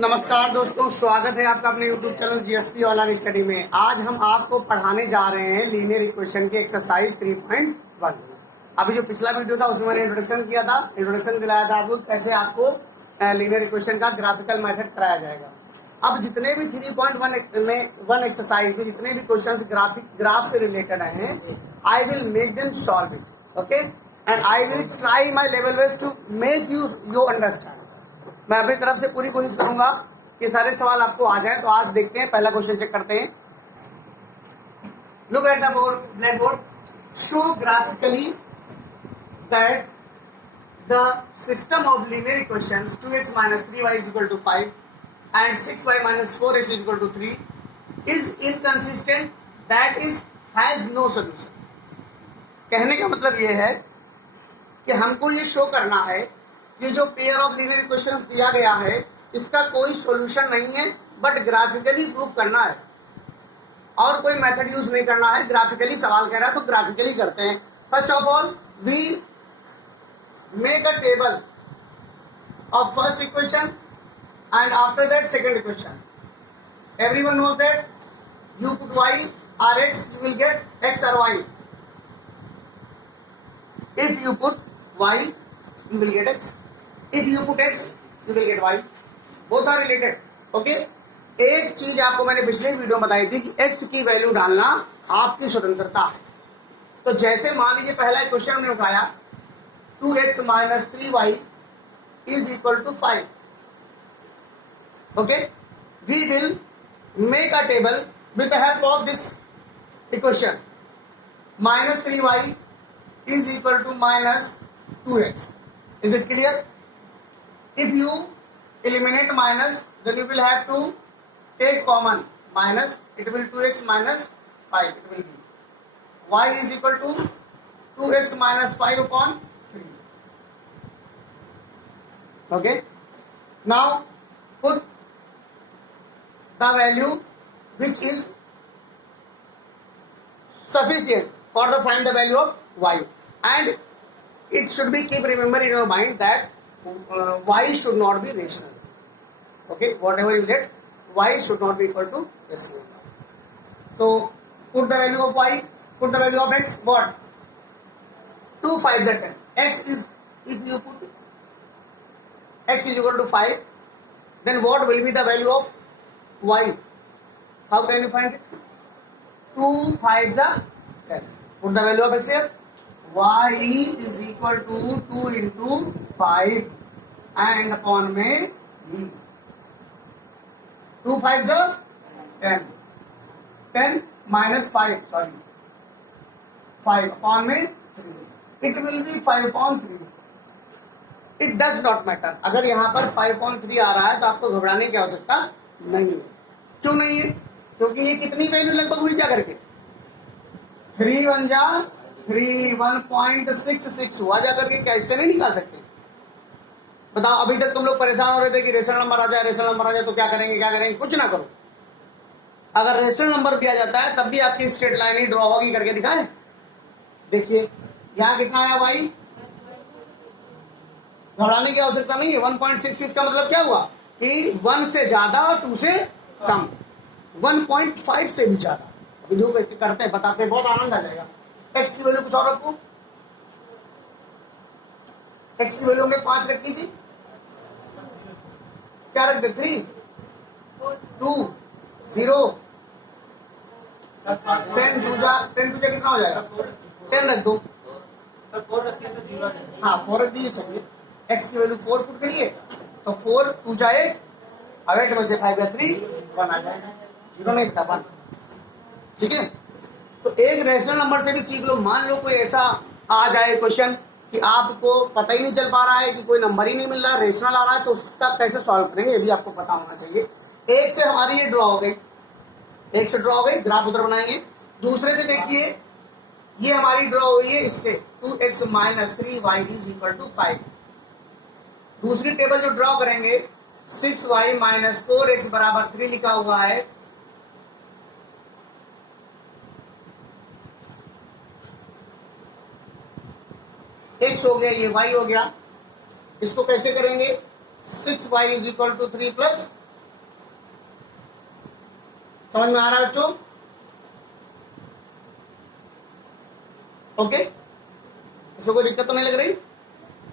नमस्कार दोस्तों, स्वागत है आपका अपने YouTube channel GSP online study में। आज हम आपको पढ़ाने जा रहे हैं लीनियर इक्वेशन की एक्सरसाइज 3.1। अभी जो पिछला वीडियो था उसमें मैंने इंट्रोडक्शन किया था, इंट्रोडक्शन दिलाया था आपको कैसे आपको लीनियर इक्वेशन का ग्राफिकल मेथड कराया जाएगा। अब जितने भी 3.1 एक्सरसाइज में जितने भी क्वेश्चन ग्राफ से रिलेटेड हैं, I will make them solve it, okay, and I will try my level best to make you understand. मैं अपनी तरफ से पूरी कोशिश करूंगा कि सारे सवाल आपको आ जाए। तो आज देखते हैं, पहला क्वेश्चन चेक करते हैं। Look at the board, black board. Show graphically that the system of linear equations 2x minus 3y is equal to 5 and 6y minus 4x is equal to 3 is inconsistent, that is has no solution। कहने का मतलब ये है कि हमको ये show करना है कि जो पेयर ऑफ लीनियर इक्वेशंस दिया गया है इसका कोई सॉल्यूशन नहीं है, बट ग्राफिकली प्रूफ करना है और कोई मेथड यूज नहीं करना है। ग्राफिकली सवाल कह रहा है तो ग्राफिकली करते हैं। First of all we make a table of first equation and after that second equation. Everyone knows that you put y or x, you will get x or y. If you put y, you will get x. If you put x, you will get y. Both are related. Okay? एक चीज आपको मैंने पिछले video में बताई थी कि x की वैल्यू डालना आपकी स्वतंत्रता है। तो जैसे मान लीजिए पहला क्वेश्चन हमने उठाया 2x minus 3y is equal to 5. Okay? We will make a table with the help of this equation. Minus 3y is equal to minus 2x. Is it clear? If you eliminate minus, then you will have to take common minus. It will 2x minus 5. It will be y is equal to 2x minus 5 upon 3. Okay. Now put the value which is sufficient for the find the value of y, and it should be keep remember in your mind that y should not be rational. Okay, whatever you get, y should not be equal to rational. So put the value of y, put the value of x. What? 2 5s are 10. X is, if you put x is equal to 5, then what will be the value of y? How can you find it? 2 5s are 10. Put the value of x here. Y is equal to 2 into 5 and upon में b. 2 5s are 10. 10 minus 5, sorry, 5 upon में 3. It will be 5 upon 3. It does not matter. अगर यहाँ पर 5 upon 3 आ रहा है तो आपको घबराने की आवश्यकता नहीं है। क्यों नहीं है? क्योंकि ये कितनी वैल्यू लगभग हुई जा करके 3 1 जा 3 1.66 हुआ जा करके, कैसे नहीं निकाल सकते? बताओ, अभी तक तुम लोग परेशान हो रहे थे कि रेशनल नंबर आ जाए, रेशनल नंबर आ जाए तो क्या करेंगे? कुछ ना करो। अगर रेशनल नंबर भी आ जाता है तब भी आपकी स्ट्रेट लाइन ही ड्रॉ होगी करके दिखाए। देखिए यहाँ कितना आया y, घबराने की आवश्यकता नहीं है। 1.66 का मतलब क्या हुआ कि 1 से ज्यादा और 2 से कम, 1.5 से भी ज्यादा। वीडियो करते हैं, बताते हैं, बहुत आनंद आ जाएगा। x की वैल्यू कुछ और रखो। x की वैल्यू में 5 रखी थी, क्या रख दे? 3 2 0 10 2 जा कितना हो जाएगा? 10 रख दो। हाँ 4 रख दीजिए। चलिए x की वैल्यू 4 पुट करिए तो 4 2 जाए, अब 8 में से 5 या 3 1 आ जाएगा। 0 नहीं था 1। ठीक है, तो एक रेशनल नंबर से भी सीख लो। मान लो कोई ऐसा आ जाए क्वेश्चन कि आपको पता ही नहीं चल पा रहा है कि कोई नंबर ही नहीं मिल रहा, रेशनल आ रहा है, तो उसका कैसे सॉल्व करेंगे ये भी आपको पता होना चाहिए। एक से हमारी ये ड्रॉ हो गई, एक से ड्रॉ हो गई, ग्राफ उधर बनाएंगे। दूसरे से देखिए ये हमारी ड्रॉ हुई है इससे 2x minus 3y is equal to 5। दूसरी टेबल जो ड्रॉ करेंगे 6y minus 4x बराबर 3 लिखा हुआ है। x हो गया, ये y हो गया। इसको कैसे करेंगे? 6y is equal to 3 plus समझ में आ रहा है बच्चों? ओके, इसमें कोई दिक्कत तो नहीं लग रही?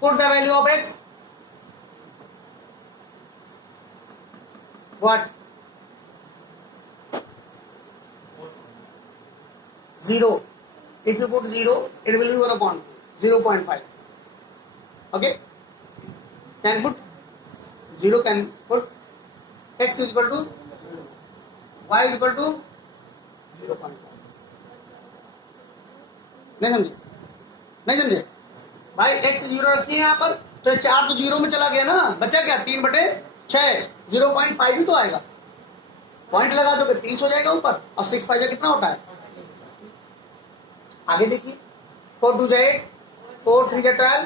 Put the value of x, what? 0. If you put 0, it will be 1 upon 0.5. Okay, can put 0, can put x is equal to y is equal to 0.5. नहीं समझे? नहीं समझे भाई? x 0 रखी है यहाँ पर, तो 4 तो 0 में चला गया ना, बचा क्या? 3/6, 0.5 ही तो आएगा। पॉइंट लगा दो 30 हो जाएगा ऊपर, और 6 5 कितना होता है? आगे देखिए, 4 2 8, 4 3 12,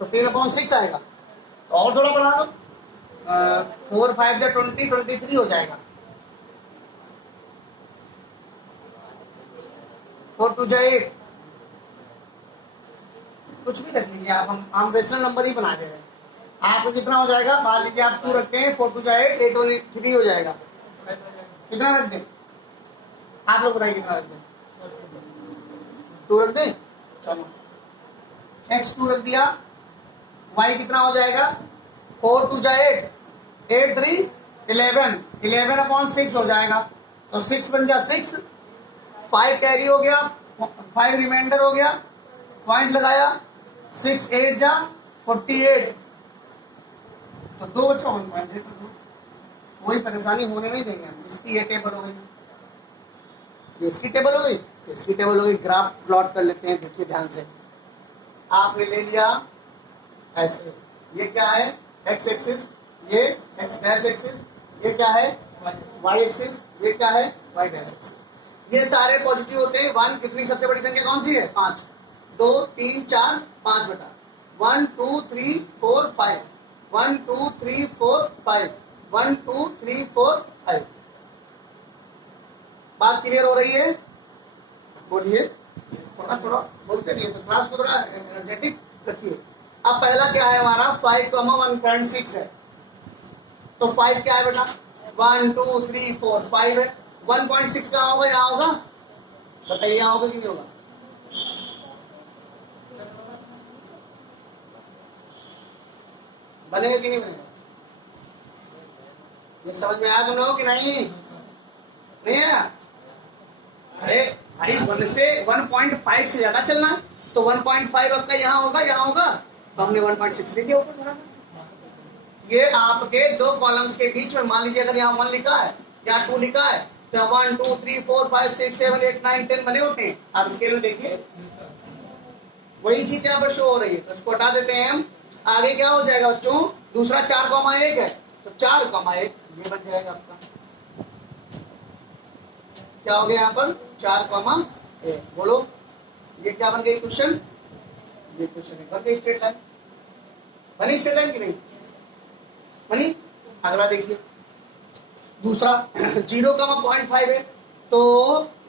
तो 3/6 आएगा। तो और थोड़ा बढ़ा लो, 4 5 20, 23 हो जाएगा। 4 2 8, कुछ भी रख लीजिए आप, हम रेशनल नंबर ही बना दे रहे हैं। आपको कितना हो जाएगा? मान लीजिए आप 2 रखते हैं, 4 2 8, 8 हो जाएगा। कितना रख दें? आप लोग बताइए कितना रख दें? 2 रख दें? चलो, x 2 रख दिया, y कितना हो जाएगा? 4 2 8, 8 3 11, 11/6 हो जाएगा। तो 6 बन जा 6, 5 कैरी हो गया, 5 रिमाइंडर हो गया, पॉइंट लगाया, 6 8 जा 48, तो 2 बचा 1.8। कोई परेशानी होने नहीं देंगे हम। इसकी ये टेबल हो गई, इसकी टेबल हो गई, इसकी टेबल हो गई। ग्राफ प्लॉट कर लेते हैं, देखिए ध्यान से। आपने ले लिया ऐसे, ये क्या है? x एक्सिस, ये x डैश एक्सिस, ये क्या है? y एक्सिस, ये क्या है? y dash axis. ये सारे पॉजिटिव होते हैं। 1 कितनी सबसे बड़ी संख्या कौन सी है? 5, 2 3 4 5 बटा 1 2 3 4 5, 1 2 3 4 5, 1 2 3 4 5। बात क्लियर हो रही है? बोलिए, थोड़ा थोड़ा बोलते रहिए, तो क्लास को थोड़ा एनर्जेटिक रखिए। अब पहला क्या है हमारा? 5, 1.6 है। तो 5 क्या है बेटा? 1 2 3 4 5 है। 1.6 कहाँ होगा? यहाँ होगा? बताइए, यहाँ होगा कि नहीं होगा? बनेगा कि नहीं बनेगा? ये समझ में आया तुम लोगों कि नहीं? नहीं है? अरे भाई 1 से 1.5 से ज्यादा चलना है, तो 1.5 आपका यहाँ होगा, यहाँ होगा, तो हमने 1.6 ले लिया ऊपर थोड़ा। ये आपके 2 कॉलम्स के बीच में, मान लीजिए अगर यहाँ 1 लिखा है या 2 लिखा है, तो 1 2 3 4 5 6 7 8 9 10 बने होते हैं। आप स्केल में देखिए, वही चीज यहाँ पर शो हो रही है। तो इसको हटा देते हैं हम। आगे क्या हो जाएगा बच्चों? दूसरा 4,1 है, तो 4,1 ये बन जाएगा आपका। क्या हो गया यहाँ पर? 4,1। बोलो, ये क्या बन गई क्वेश्चन? ये क्वेश्चन है, बन गई स्ट्रेट लाइन। बनी स्ट्रेट लाइन की नहीं बनी? अगला देखिए, दूसरा 0,5 है, तो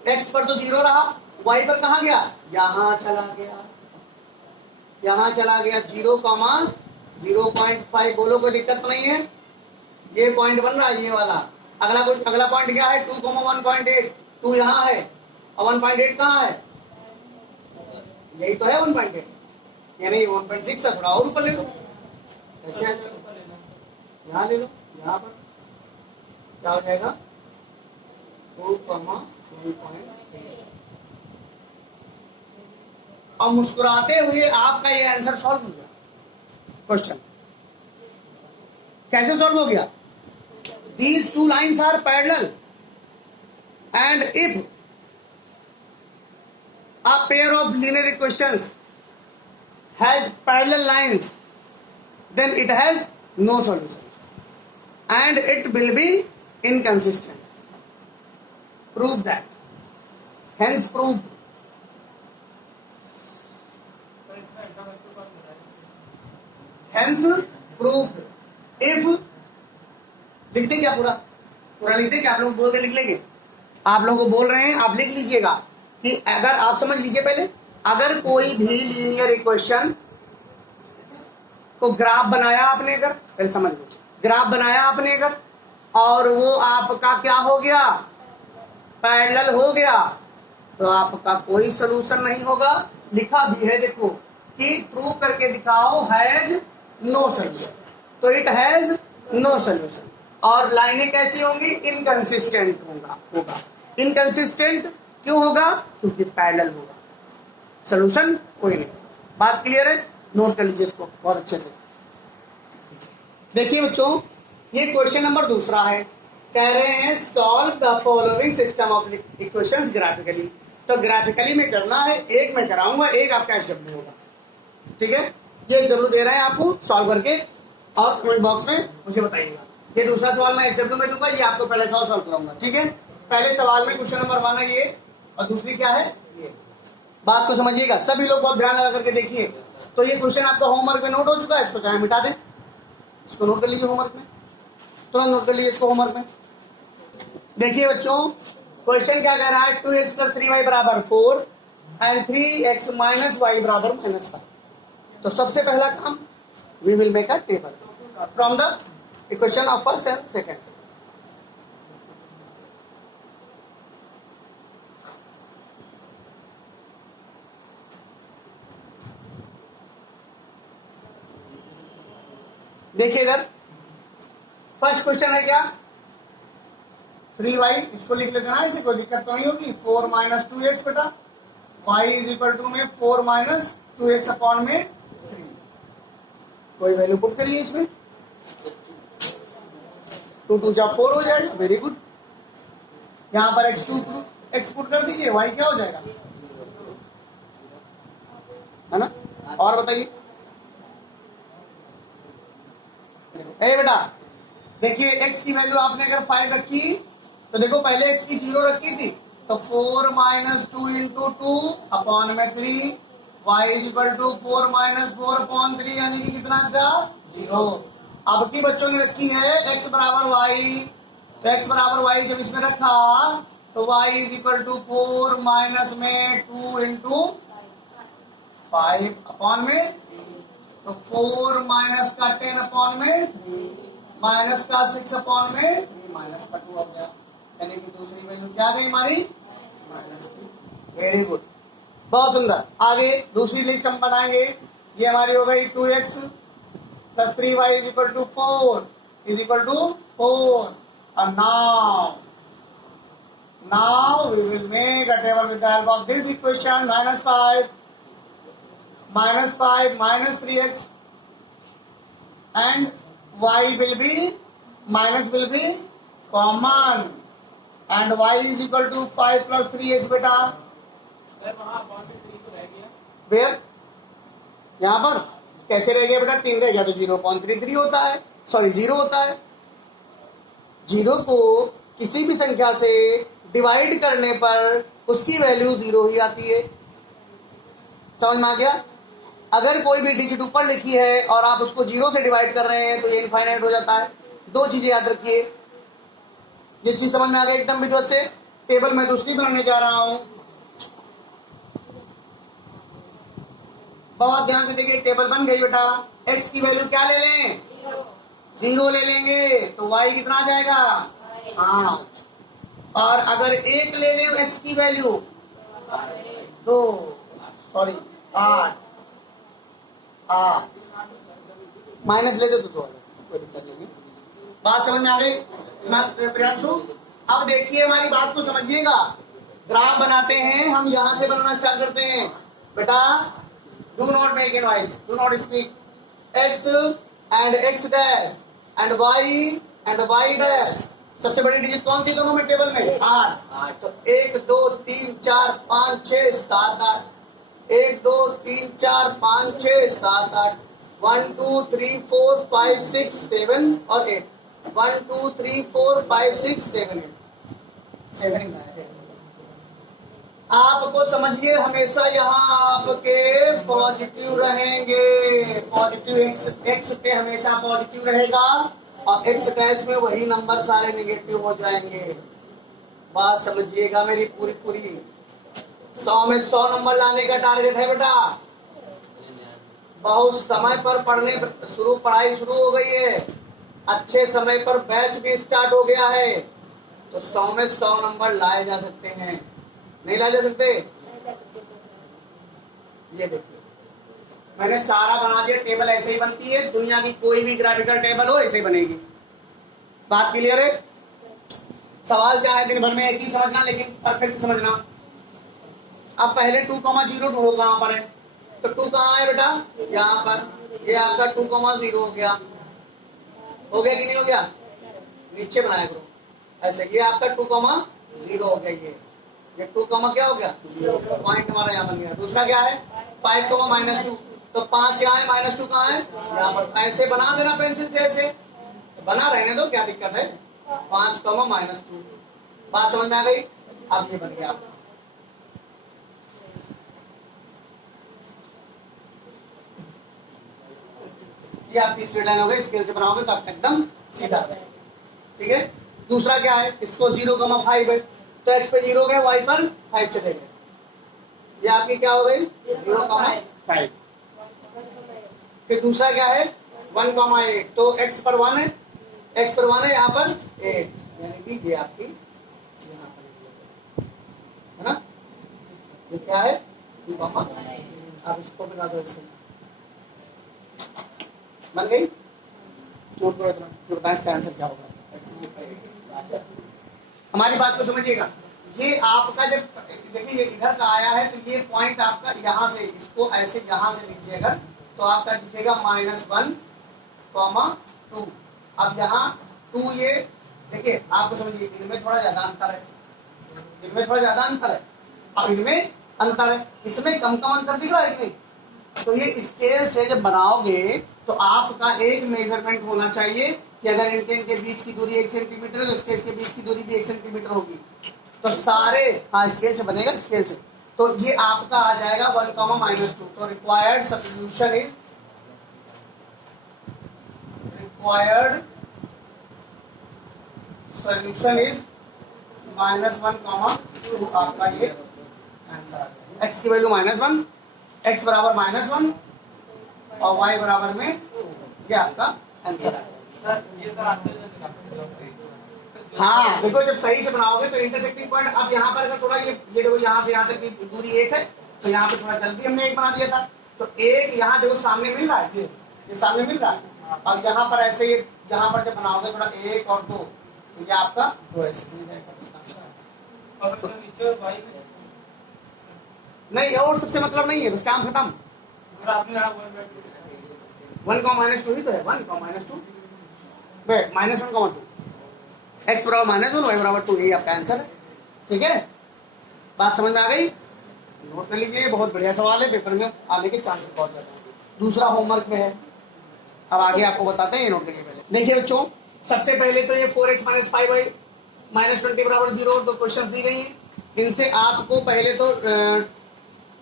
x पर तो 0 रहा, y पर कहाँ गया? यहाँ चला गया, यहाँ चला गया। 0,0.5। बोलो, कोई दिक्कत तो नहीं है? ये पॉइंट बन रहा है, ये वाला। अगला पॉइंट क्या है? 2,1.8। 2 यहाँ है, और 1.8 कहाँ है? यही तो है 1.8, यानी 1.6 था, थोड़ा और ऊपर ले लो। ऐसे यहाँ ले लो, यहाँ पर क्या हो जाएगा? 2,1.8। और मुस्कुराते हुए आपका ये आंसर सॉल्व हो गया। क्वेश्चन कैसे सॉल्व हो गया? These 2 lines are parallel, and if a pair of linear equations has parallel lines, then it has no solution and it will be inconsistent. Prove that. Hence proved. Hence proved. If लिखते क्या? पूरा लिखते क्या? आप लोग बोल के लिख लेंगे? आप लोगों को बोल रहे हैं, आप लिख लीजिएगा कि अगर आप समझ लीजिए पहले, अगर कोई भी लीनियर इक्वेशन को ग्राफ बनाया आपने, अगर पहले समझ लो, ग्राफ बनाया आपने अगर, और वो आपका क्या हो गया, पैरेलल हो गया, तो आपका कोई सलूशन नहीं होगा। लिखा भी है देखो कि प्रूव करके दिखाओ हैज नो सॉल्यूशन, तो इट हैज नो सॉल्यूशन। और लाइनें कैसी होंगी, इनकंसिस्टेंट होगा। इनकंसिस्टेंट क्यों होगा, क्योंकि पैरेलल होगा, सॉल्यूशन कोई नहीं। बात क्लियर है, नोट कर लीजिए इसको बहुत अच्छे से। देखिए बच्चों, ये क्वेश्चन नंबर दूसरा है, कह रहे हैं solve the following system of equations graphically. तो ग्राफिकली में करना है, एक मैं कराऊंगा, एक आपका एसडब्ल्यू होगा, ठीक है। ये एसडब्ल्यू दे रहे हैं आपको सॉल्व करके, और कमेंट बॉक्स में मुझे बताइएगा। ये दूसरा सवाल मैं एसडब्ल्यू में दूंगा, ये आपको पहले सवाल सॉल्व कराऊंगा, ठीक है। पहले सवाल में क्वेश्चन नंबर 1 है ये, और दूसरी क्या है ये। बात को समझिएगा, सभी लोग बहुत ध्यान लगा करके देखिए। तो ये क्वेश्चन आपका होमवर्क में नोट हो चुका है, इसको चाहे मिटा दें, इसको नोट कर लीजिए होमवर्क में, तुरंत नोट कर लीजिए इसको होमवर्क में। देखिए बच्चों, क्वेश्चन क्या कह रहा है, 2x + 3y = 4 and 3x - y = -5। तो सबसे पहला काम, we will make a table from the equation of first and second. देखिए इधर फर्स्ट क्वेश्चन है क्या, 3y, इसको लिख लेते ना, इसे कोई दिक्कत तो नहीं होगी। 4 - 2x बेटा, y = में 4 - 2x अपॉन में 3, कोई वैल्यू पुट करिए इसमें, 2 2 जा 4 हो जाएगा, वेरी गुड। यहाँ पर x पुट कर दीजिए, y क्या हो जाएगा, है ना। और बताइए, ए बेटा देखिए, x की वैल्यू आपने अगर 5 रखी, तो देखो पहले x की 0 रखी थी, तो 4 - 2 × 2 अपॉन में 3, y = 4 - 4 अपॉन 3, यानी कि कितना था, 0। अब की बच्चों ने रखी है x = y, तो x = y जब इसमें रखा, तो y = 4 - में 2 × 5 अपॉन में, तो 4 माइनस का 10 अपॉन में 3, माइनस का 6 अपॉन में 3, माइनस का 2 हो गया, यानी कि दूसरी वैल्यू क्या गई हमारी, माइनस की। वेरी गुड, बहुत सुंदर। आगे दूसरी लिस्ट हम बनाएंगे, ये हमारी हो गई 2x + 3y = 4 = 4। and now we will make a table with the help of this equation, -5 - 3x, and y will be common, and y = 5 + 3x बेटा, वेयर, यहाँ पर कैसे रह गया बेटा, 3 रह गया, तो 0.33 होता है, सॉरी 0 होता है। 0 को किसी भी संख्या से डिवाइड करने पर उसकी वैल्यू 0 ही आती है, समझ में आ गया। अगर कोई भी डिजिट ऊपर लिखी है और आप उसको 0 से डिवाइड कर रहे हैं, तो ये इनफाइनाइट हो जाता है। 2 चीजें याद रखिए, ये चीज समझ में आ गई एकदम विधिवत से। टेबल मैं दूसरी बनाने जा रहा हूं, बहुत ध्यान से देखिए, टेबल बन गई बेटा। x की वैल्यू क्या ले लें, 0 ले लेंगे, तो y कितना आ जाएगा, 5। और अगर 1 ले लें x की वैल्यू, 8 माइनस ले दो तो कोई दिक्कत नहीं। बात समझ में आ गई प्रियांशु। अब देखिए हमारी बात को समझिएगा, ग्राफ बनाते हैं हम, यहां से बनाना स्टार्ट करते हैं बेटा। Do not make a noise, do not speak. x and x dash and y dash, सबसे बड़ी डिजिट कौन सी दोनों में टेबल में, 8। तो 1 2 3 4 5 6 7 8, 1 2 3 4 5 6 7 8, 1 2 3 4 5 6 7 और 8, 1 2 3 4 5 6 7 8, 7 है। आपको समझिए, हमेशा यहाँ आपके पॉजिटिव रहेंगे, पॉजिटिव एक्स पे हमेशा पॉजिटिव रहेगा, और एक्स डैश में वही नंबर सारे नेगेटिव हो जाएंगे। बात समझिएगा मेरी पूरी। 100 में 100 नंबर लाने का टारगेट है बेटा। बहुत समय पर पढ़ाई शुरू हो गई है, अच्छे समय पर बैच भी स्टार्ट हो गया है, तो 100 में 100 नंबर लाए जा सकते हैं। नहीं लाए जा सकते? ये देखिए मैंने सारा बना दिया, टेबल ऐसे ही बनती है, दुनिया की कोई भी ग्राफिकल टेबल हो ऐसे ही बनेगी। बात क्लियर है? सवाल क्या है दिन भर में एक ही समझना, लेकिन परफेक्ट समझना। अब पहले 2,0 ढूंढो कहां पर है, तो 2 कहां है बेटा? यहाँ पर। ये आपका 2,0 हो गया। हो गया कि नहीं हो गया? नीचे बनाया करो ऐसे। ये आपका 2,0 हो गया। ये 2 क्या हो गया? 0 पॉइंट हमारा यहाँ बन गया। दूसरा क्या है? 5, -2, तो 5 यहाँ है, -2 कहाँ है? यहाँ पर। ऐसे बना देना पेंसिल से, ऐसे बना रहने दो, क्या दिक्कत है? 5, -2। बात समझ में आ गई? अब ये बन गया आपका। ये आपकी स्ट्रेट लाइन हो गई। स्केल से बनाओगे तो आप एकदम सीधा रहेगा। ठीक है। दूसरा क्या है? इसको 0,5 है, तो x पे 0 गए, y पर 5 चले गए। ये आपकी क्या हो गई? 0,5। फिर दूसरा क्या है? 1,8, तो x पर 1 है, x पर 1 है, यहाँ पर 8, यानी कि ये आपकी यहाँ पर है ना। ये क्या है? 2, अब इसको बता दो ऐसे। बन गई? तो बताएं इसका आंसर क्या होगा। हमारी बात को समझिएगा। ये आपका जब देखिए ये इधर का आया है, तो ये पॉइंट आपका यहाँ से, इसको ऐसे यहाँ से लिखिएगा तो आपका दिखेगा -1,2। अब यहाँ 2, ये देखिए आपको समझिए, इनमें थोड़ा ज्यादा अंतर है, इनमें थोड़ा ज्यादा अंतर है, अब इनमें अंतर है, इसमें कम अंतर दिख रहा है कि नहीं? तो ये स्केल से जब बनाओगे तो आपका एक मेजरमेंट होना चाहिए कि अगर इनके बीच की दूरी 1 सेंटीमीटर है, तो इसके बीच की दूरी भी 1 सेंटीमीटर होगी। तो सारे, हाँ स्केल से बनेगा, स्केल से। तो ये आपका आ जाएगा 1, -2। तो रिक्वायर्ड सॉल्यूशन इज -1, 2। आपका ये आंसर आ जाएगा। x की वैल्यू -1, x बराबर -1 और y बराबर में, ये आपका आंसर है। हाँ देखो, जब सही से बनाओगे तो इंटरसेक्टिंग पॉइंट, अब यहाँ पर अगर थोड़ा ये देखो, यहाँ से यहाँ तक की दूरी 1 है, तो यहाँ पे थोड़ा जल्दी हमने 1 बना दिया था, तो 1 यहाँ देखो सामने मिल रहा है, ये सामने मिल रहा है। और यहाँ पर ऐसे ये, यहाँ पर जब बनाओगे थोड़ा 1 और 2, तो ये आपका 2 ऐसे मिल जाएगा। नहीं और सबसे मतलब नहीं है, बस काम खत्म। 1,-2 ही तो है, 1,-2 -1,2, x बराबर -1, y बराबर 2, यही आपका आंसर है। ठीक है, बात समझ में आ गई? नोट कर लीजिए, बहुत बढ़िया सवाल है, पेपर में आने के चांसेस बहुत ज्यादा है। दूसरा होमवर्क में है, अब आगे आपको बताते हैं, ये नोट करिए पहले। देखिए बच्चों, सबसे पहले तो ये 4x - 5y -20 बराबर 0 दो क्वेश्चन दी गई हैं। इनसे आपको पहले तो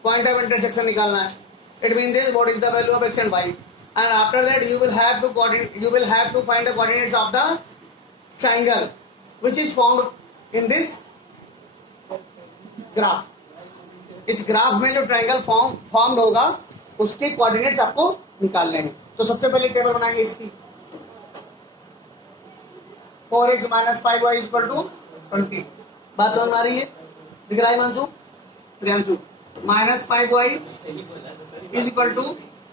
पॉइंट ऑफ इंटरसेक्शन निकालना है। It mean this, what is the value of x and y, and after that you will have to find the coordinates of the triangle which is formed in this graph। इस graph में जो triangle formed होगा उसके coordinates आपको निकालने हैं। तो सबसे पहले टेबल बनाएंगे इसकी, 4x - 5y = 20। बात समझ में आ रही है? दिख रहा है मानसू, Priyanshu? -5y =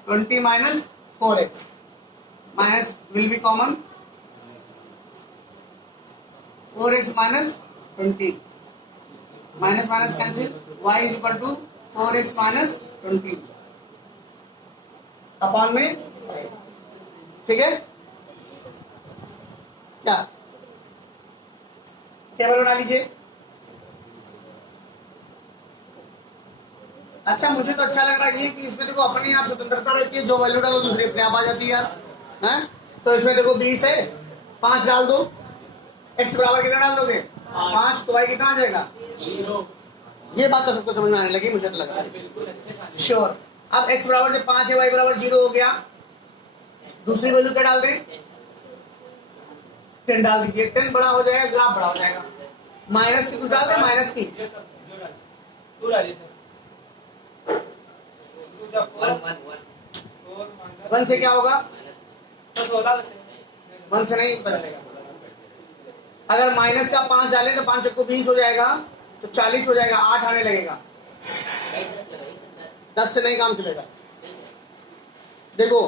20 - 4x, minus will be common, 4x - 20, minus cancel, y = 4x - 20 upon में 5। ठीक है, क्या टेबल बना लीजिए। अच्छा, मुझे तो अच्छा लग रहा है ये कि इसमें देखो अपने आप स्वतंत्रता रहती है, जो वैल्यू डालो दूसरी अपने आप आ जाती है यार, हैं? तो इसमें देखो 20 है, 5 डाल दो, x बराबर कितना डाल दोगे? 5, तो y कितना आ जाएगा? 0। ये बात तो सबको समझ में आने लगी, मुझे तो लग रहा है श्योर। अब x बराबर जब 5 है, y बराबर 0 हो गया, दूसरी वैल्यू क्या डाल दें? 10 डाल दीजिए, 10 बड़ा हो जाएगा, ग्राफ बड़ा हो जाएगा। माइनस की कुछ डाल दें, माइनस की 1 से क्या होगा? 1 से नहीं बदलेगा। अगर माइनस का 5 डालें तो 5 को 20 हो जाएगा, तो 40 हो जाएगा, 8 आने लगेगा। 10 से नहीं काम चलेगा। देखो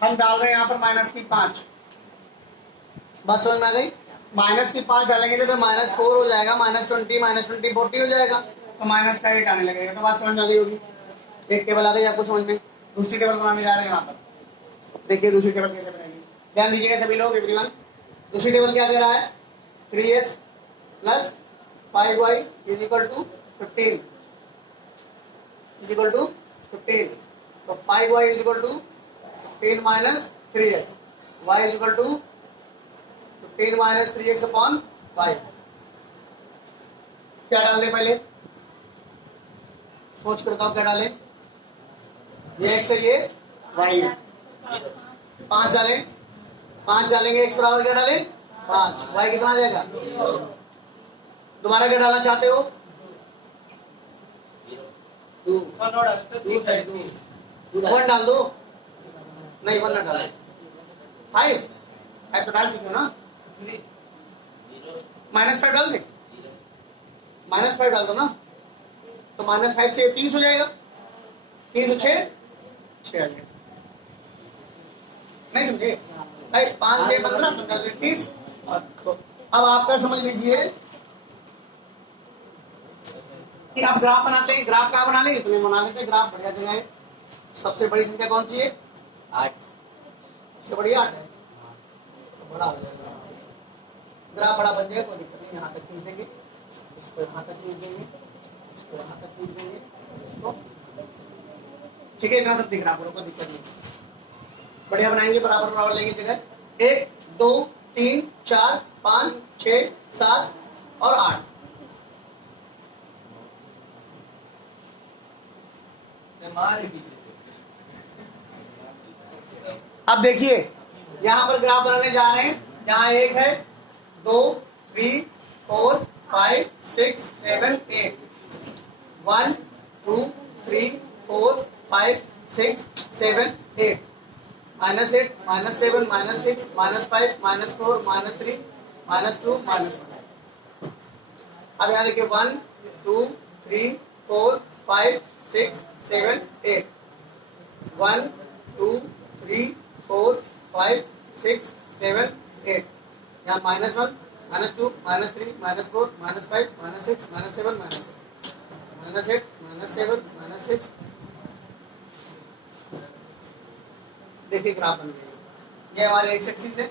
हम डाल रहे हैं यहाँ पर माइनस की 5, बात समझ में आ गई। माइनस की 5 डालेंगे तो माइनस 4 हो जाएगा, -20 -20 40 हो जाएगा, तो माइनस का 8 आने लगेगा। तो बात समझ में आ गई होगी। एक टेबल आ गई आपको समझ में। दूसरी टेबल बनाने जा रहे हैं यहाँ पर। देखिए दूसरी टेबल कैसे बनेगी, ध्यान दीजिएगा सभी लोग, एवरीवन। दूसरी टेबल क्या कह रहा है, 3x + 5y = 15 तो 5y = 15 - 3x, y = 15 - 3x / 5। क्या डाल दें पहले, सोच कर बताओ क्या डालें। ये x है, ये y है। 5 डालें, 5 डालेंगे, x बराबर क्या डालें 5, y कितना आ जाएगा। दोबारा क्या डालना चाहते हो, 1 डाल दो, नहीं 1 ना डालो, 5 तो डाल चुके हो ना, -5 डाल दे, -5 डाल दो ना, तो -5 से 30 हो जाएगा, 30 6 आ जाएगा। नहीं समझे, 5 दे 15, 15 दे 30। अब आपका समझ लीजिए कि आप ग्राफ बनाते हैं, ग्राफ कहाँ बना लेंगे, तुम्हें बना लेते हैं ग्राफ, बढ़िया जगह है। सबसे बड़ी संख्या कौन सी है, 8, सबसे बड़ी 8 है, तो बड़ा हो जाएगा ग्राफ, बड़ा बन जाएगा, कोई दिक्कत नहीं। यहाँ तक खींच देंगे, इसको यहाँ तक खींच देंगे, इसको यहाँ तक खींच देंगे, इसको, ठीक है, इतना सब दिख रहा है, कोई दिक्कत नहीं। बढ़िया बनाएंगे, बराबर बराबर लेंगे जगह, 1 2 3 4 5 6 7 और 8। अब देखिए यहाँ पर ग्राफ बनाने जा रहे हैं, यहाँ 1 है, 2 3 4 5 6 7 8, 1 2 3 4 5 6 7 8, -8 -7 -6 -5 -4 -3 -2 -1। अब यहाँ देखिए 1 2 3 4 5 6 7 8, 1 2 3 4 5 6 7 8, यहाँ -1 -2 -3 -4 -5 -6 -7 -8 -7 -6। देखिए ग्राफ बन गया। ये हमारे एक्स एक्सिस है,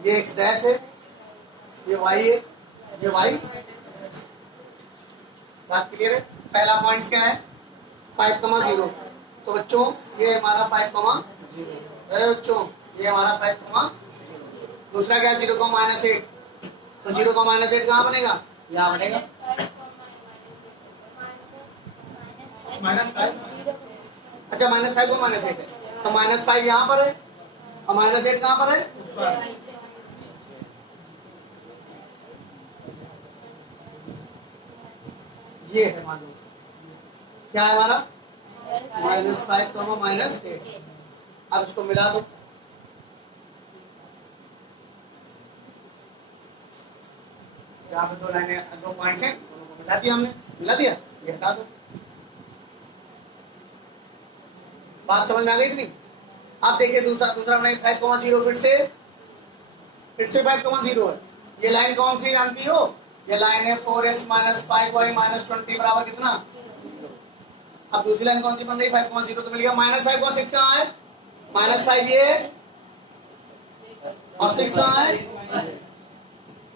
ये एक्स डैश है, ये वाई है, ये वाई। बात क्लियर है। पहला पॉइंट्स क्या है, 5,0। तो बच्चों ये हमारा 5,0 बच्चों ये हमारा 5,0। दूसरा क्या, 0,-8। तो 0,-8 कहाँ बनेगा, यहाँ बनेगा। अच्छा -5 को -8 है, तो -5 यहाँ पर है और -8 कहाँ पर है, ये है मालूम, क्या है हमारा -5, -8। अब इसको मिला दो, जहाँ पे 2 लाइनें 2 पॉइंट्स हैं, दोनों को मिला दिया हमने, मिला दिया, ये हटा दो। बात समझ में आ गई थी नहीं। आप देखिए दूसरा बनाइए, 5,0 फिर से 5,0 है। ये लाइन कौन सी जानती हो, ये लाइन है 4x - 5y - 20 बराबर कितना। अब दूसरी लाइन कौन सी बन रही, 5,0 तो मिल गया। -5,6 कहाँ है, -5 ये और 6 कहाँ है।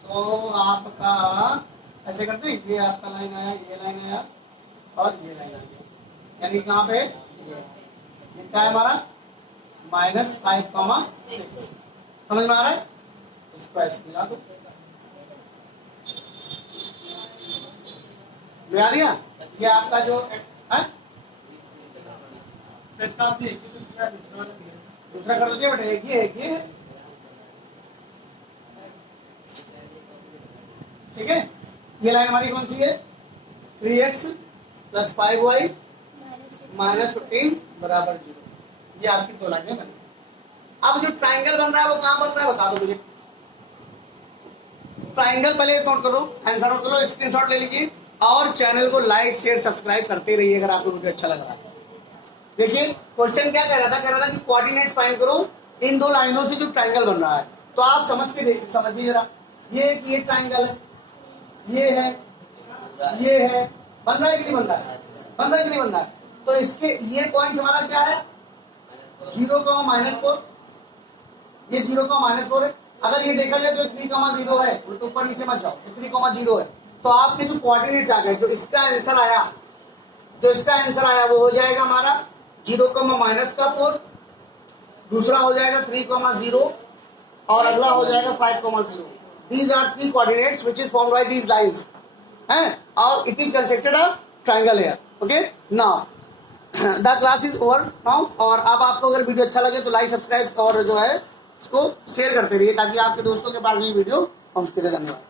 तो आपका ऐसे करते हैं, ये आपका लाइन आया, ये लाइन आया और ये लाइन आया, यानी कहाँ पे ये क्या है हमारा -5,6। समझ में आ रहा है, इसको ऐसे मिला दो, मिला दिया। ये आपका जो है दूसरा कर दिया बेटा, एक ये है, ठीक है। ये लाइन हमारी कौन सी है, 3x + 5y - 15 = 0। ये आपकी 2 लाइनें बनी। अब जो ट्राइंगल बन रहा है वो कहाँ बन रहा है बता दो मुझे। ट्राइंगल पहले नोट करो, आंसर नोट करो, स्क्रीनशॉट ले लीजिए और चैनल को लाइक शेयर सब्सक्राइब करते रहिए अगर आपको वीडियो अच्छा लग रहा है। देखिए क्वेश्चन क्या कह रहा था कि कोऑर्डिनेट्स फाइंड करो इन दो लाइनों से जो ट्राइंगल बन रहा है। तो आप समझ के देखिए, समझिए जरा, ये ट्राइंगल है, ये है, ये है, बन रहा है कि नहीं बन रहा है, बन रहा है कि नहीं बन रहा है। तो इसके ये पॉइंट्स हमारा क्या है 0, -4, ये 0, -4 है। अगर ये देखा जाए तो 3, 0 है, उल्टे ऊपर नीचे मत जाओ, 3, 0 है। तो आपके जो कोऑर्डिनेट्स आ गए, जो इसका आंसर आया वो हो जाएगा हमारा 0, -4, दूसरा हो जाएगा 3, 0 और अगला हो जाएगा 5, 0। These are 3 coordinates which is formed by these lines, हैं, और it is constructed a triangle here. Okay, now the class is over now। और अब आपको अगर वीडियो अच्छा लगे तो लाइक सब्सक्राइब और जो है उसको शेयर करते रहिए ताकि आपके दोस्तों के पास भी वीडियो पहुंचती रहे। धन्यवाद।